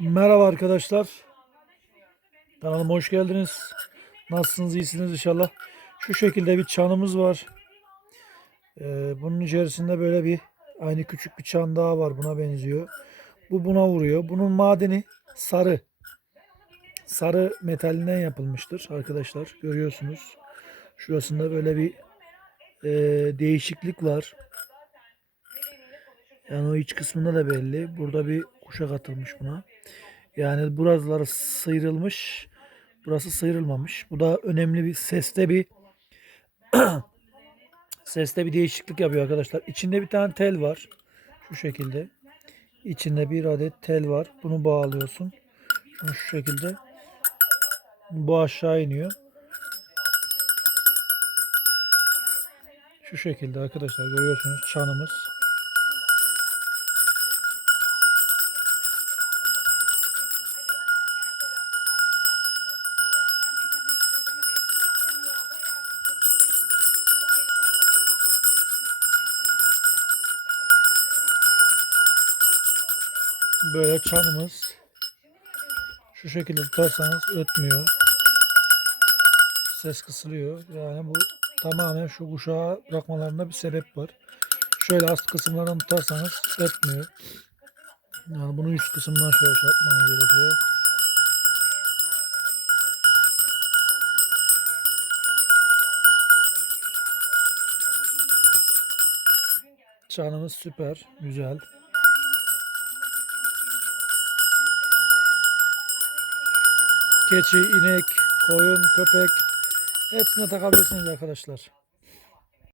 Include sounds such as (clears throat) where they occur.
Merhaba arkadaşlar. Kanalıma hoş geldiniz. Nasılsınız? iyisiniz inşallah. Şu şekilde bir çanımız var. Ee, bunun içerisinde böyle bir aynı küçük bir çan daha var. Buna benziyor. Bu buna vuruyor. Bunun madeni sarı. Sarı metalinden yapılmıştır arkadaşlar. Görüyorsunuz. Şurasında böyle bir e, değişiklik var. Yani o iç kısmında da belli. Burada bir kuşak atılmış buna. Yani buraları sıyrılmış. Burası sıyrılmamış. Bu da önemli bir seste bir (clears throat) seste bir değişiklik yapıyor arkadaşlar. İçinde bir tane tel var. Şu şekilde. İçinde bir adet tel var. Bunu bağlıyorsun. Şunu şu şekilde. Bu aşağı iniyor. Şu şekilde arkadaşlar görüyorsunuz çanımız. Böyle çanımız şu şekilde tutarsanız ötmüyor. Ses kısılıyor. Yani bu tamamen şu kuşağı bırakmalarında bir sebep var. Şöyle alt kısımlardan tutarsanız ötmüyor. Yani bunu üst kısımdan şöyle şey yapmanız gerekiyor. Çanımız süper, güzel. Keçi, inek, koyun, köpek hepsine takabilirsiniz arkadaşlar.